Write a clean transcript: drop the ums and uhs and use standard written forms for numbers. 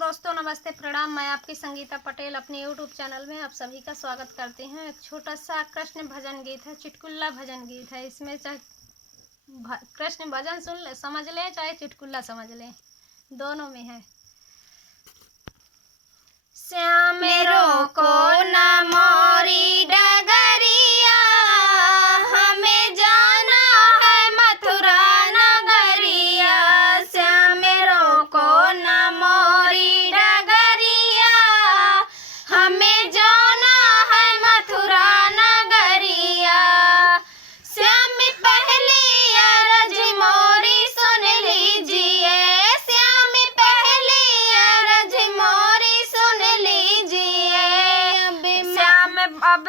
दोस्तों नमस्ते प्रणाम। मैं आपकी संगीता पटेल अपने YouTube चैनल में आप सभी का स्वागत करती हूँ। एक छोटा सा कृष्ण भजन गीत है, चुटकुला भजन गीत है। इसमें चाहे कृष्ण भजन सुन ले समझ ले, चाहे चुटकुला समझ ले, दोनों में है। श्याम रोको न मोरी डगरिया, हमें जाना है मथुरा नगरिया। श्याम रोको न मोरी डगरिया, हमें जाना है मथुरा नगरिया। श्याम पहली अरज मोरी सुन लीजिए, श्याम पहली अरज मोरी सुन लीजिए। श्याम अब